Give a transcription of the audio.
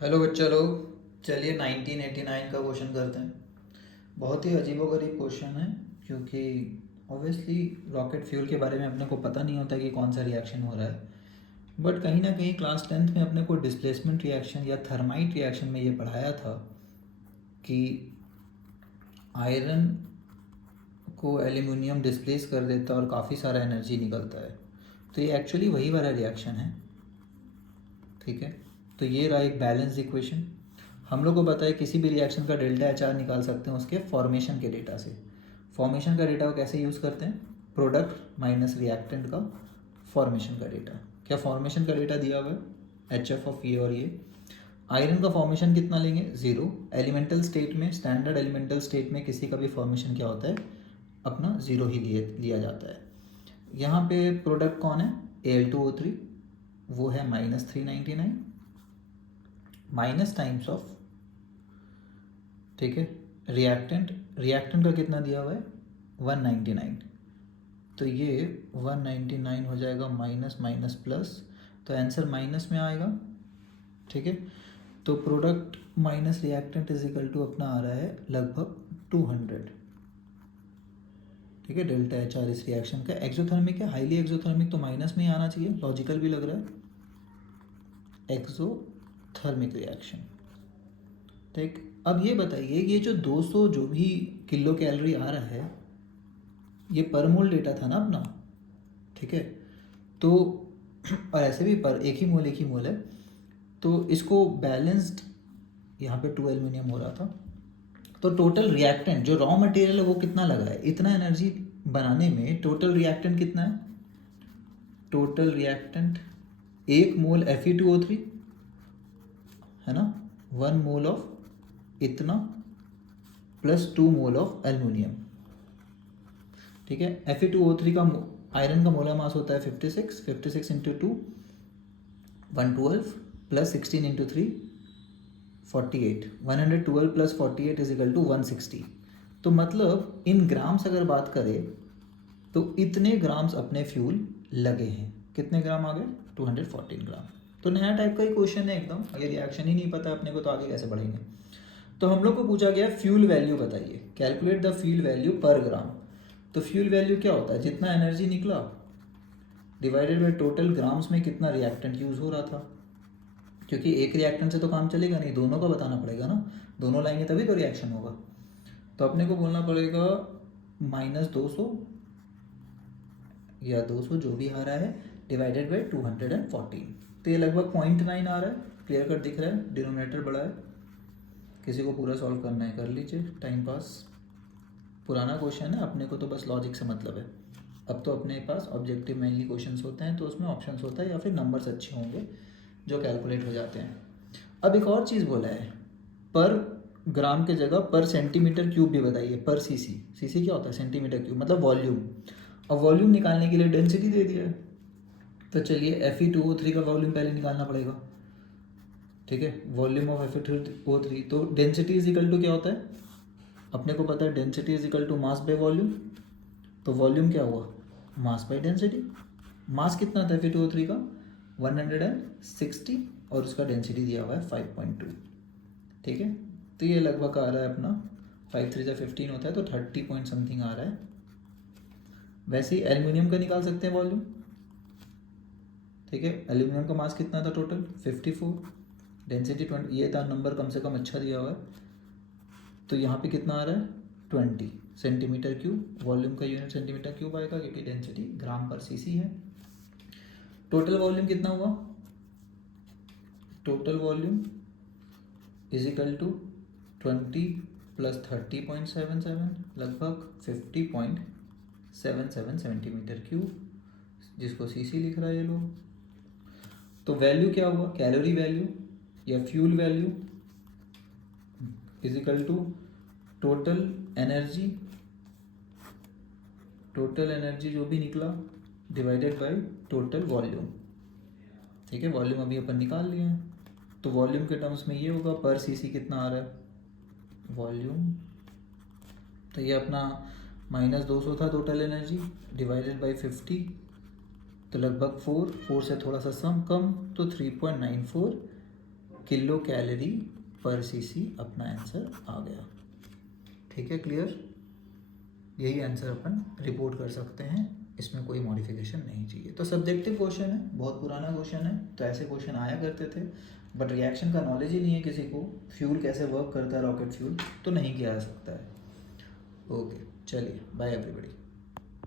Hello बच्चा लोग, चलिए 1989 का क्वेश्चन करते हैं। बहुत ही अजीबोगरीब क्वेश्चन है, क्योंकि ऑब्वियसली रॉकेट फ्यूल के बारे में अपने को पता नहीं होता कि कौन सा रिएक्शन हो रहा है। बट कहीं ना कहीं क्लास 10th में अपने को डिस्प्लेसमेंट रिएक्शन या थर्माइट रिएक्शन में ये पढ़ाया था कि आयरन को एल्यूमिनियम डिस्प्लेस कर देता है और काफ़ी सारा एनर्जी निकलता है। तो ये एक्चुअली वही वाला रिएक्शन है, ठीक है। तो ये रहा एक बैलेंस इक्वेशन। हम लोग को पता है किसी भी रिएक्शन का डेल्टा एच आर निकाल सकते हैं उसके फॉर्मेशन के डेटा से। फॉर्मेशन का डेटा को कैसे यूज़ करते हैं? प्रोडक्ट माइनस रिएक्टेंट का फॉर्मेशन का डेटा। क्या फॉर्मेशन का डेटा दिया हुआ है? एच एफ ऑफ ये और ये। आयरन का फॉर्मेशन कितना लेंगे? 0। एलिमेंटल स्टेट में, स्टैंडर्ड एलिमेंटल स्टेट में किसी का भी फॉर्मेशन क्या होता है? अपना 0 ही लिया जाता है। यहाँ पे प्रोडक्ट कौन है? Al2O3, वो है -399 माइनस टाइम्स ऑफ, ठीक है, रिएक्टेंट का कितना दिया हुआ है? 199। तो ये 199 हो जाएगा माइनस माइनस प्लस, तो आंसर माइनस में आएगा, ठीक है। तो product minus reactant is equal to अपना आ रहा है लगभग 200, ठीक है। डेल्टा एच आर इस रिएक्शन का एक्सोथर्मिक है, हाईली एक्सोथर्मिक, तो माइनस में ही आना चाहिए, लॉजिकल भी लग रहा है। एक्सोथर्मिक रिएक्शन, ठीक। अब ये बताइए, ये जो 200 जो भी किलो कैलोरी आ रहा है, ये पर मोल डेटा था ना अपना, ठीक है। तो और ऐसे भी पर एक ही मोल है, तो इसको बैलेंस्ड, यहाँ पे 2 एल्यूमिनियम हो रहा था, तो टोटल रिएक्टेंट जो रॉ मटेरियल है वो कितना लगा है? इतना एनर्जी बनाने में टोटल रिएक्टेंट कितना है? टोटल रिएक्टेंट 1 मोल Fe2O3 है ना, 1 मोल ऑफ इतना प्लस 2 मोल ऑफ एल्यूमिनियम, ठीक है। Fe2O3 का आयरन का मोलर मास होता है 56, 56 into 2 112 plus 16 into 3 48, 112 plus 48 is equal to 160। तो मतलब इन ग्राम्स अगर बात करें तो इतने ग्राम्स अपने फ्यूल लगे हैं। कितने ग्राम आ गए? 214 ग्राम। तो नया टाइप का ही क्वेश्चन है एकदम, ये रिएक्शन ही नहीं पता अपने को तो आगे कैसे बढ़ेंगे। तो हम लोग को पूछा गया फ्यूल वैल्यू बताइए, कैलकुलेट द फ्यूल वैल्यू पर ग्राम। तो फ्यूल वैल्यू क्या होता है? जितना एनर्जी निकला डिवाइडेड बाई टोटल ग्राम्स में कितना रिएक्टेंट यूज़ हो रहा था, क्योंकि एक रिएक्टेंट से तो काम चलेगा नहीं, दोनों का बताना पड़ेगा ना, दोनों लाएंगे तभी तो रिएक्शन होगा। तो अपने को बोलना पड़ेगा -200 या 200 जो भी आ रहा है डिवाइडेड बाई 214। तो ये लगभग 0.9 आ रहा है, क्लियर कट दिख रहा है, डिनोमिनेटर बड़ा है। किसी को पूरा सॉल्व करना है कर लीजिए, टाइम पास। पुराना क्वेश्चन है, अपने को तो बस लॉजिक से मतलब है। अब तो अपने पास ऑब्जेक्टिव मेनली क्वेश्चंस होते हैं, तो उसमें ऑप्शंस होता है या फिर नंबर्स अच्छे होंगे जो कैलकुलेट हो जाते हैं। अब एक और चीज़ बोला है, पर ग्राम के जगह पर सेंटीमीटर क्यूब भी बताइए, पर सीसी। सीसी क्या होता है? सेंटीमीटर क्यूब, मतलब वॉल्यूम। अब वॉल्यूम निकालने के लिए डेंसिटी दे दिया है, तो चलिए Fe2O3 का वॉल्यूम पहले निकालना पड़ेगा, ठीक है। वॉल्यूम ऑफ Fe2O3, तो डेंसिटी इज इक्वल टू क्या होता है? अपने को पता है density is equal to mass by volume. तो वॉल्यूम क्या हुआ? Mass by density. मास कितना था Fe2O3 का? 160, और उसका डेंसिटी दिया हुआ है 5.2, ठीक है। तो ये लगभग आ रहा है अपना 5 3 15 होता है, तो 30 पॉइंट समथिंग आ रहा है। वैसे ही एल्यूमिनियम का निकाल सकते हैं वॉल्यूम, ठीक है। एल्यूमिनियम का मास कितना था टोटल? 54, डेंसिटी 20, ये था नंबर कम से कम अच्छा दिया हुआ है। तो यहाँ पे कितना आ रहा है? 20 सेंटीमीटर क्यूब। वॉल्यूम का यूनिट सेंटीमीटर क्यूब आएगा, क्योंकि डेंसिटी ग्राम पर सीसी है। टोटल वॉल्यूम कितना हुआ? Total volume is equal to 20 plus 30.77, लगभग 50.77 सेंटीमीटर क्यूब, जिसको सीसी लिख रहा है ये लोग। तो वैल्यू क्या हुआ? कैलोरी वैल्यू या fuel value is equal to total energy, total energy जो भी निकला डिवाइडेड बाय टोटल वॉल्यूम, ठीक है। वॉल्यूम अभी अपन निकाल लिए हैं, तो वॉल्यूम के टर्म्स में ये होगा, पर सीसी कितना आ रहा है वॉल्यूम। तो ये अपना -200 था टोटल एनर्जी डिवाइडेड बाय 50, तो लगभग 4 से थोड़ा सा सम कम, तो 3.94 किलो कैलोरी पर सीसी अपना आंसर आ गया। ठीक है, क्लियर? यही आंसर अपन रिपोर्ट कर सकते हैं, इसमें कोई मॉडिफिकेशन नहीं चाहिए। तो सब्जेक्टिव क्वेश्चन है, बहुत पुराना क्वेश्चन है, तो ऐसे क्वेश्चन आया करते थे, बट रिएक्शन का नॉलेज ही नहीं है किसी को, फ्यूल कैसे वर्क करता है रॉकेट फ्यूल, तो नहीं किया जा सकता है। ओके, चलिए बाय एवरीबॉडी।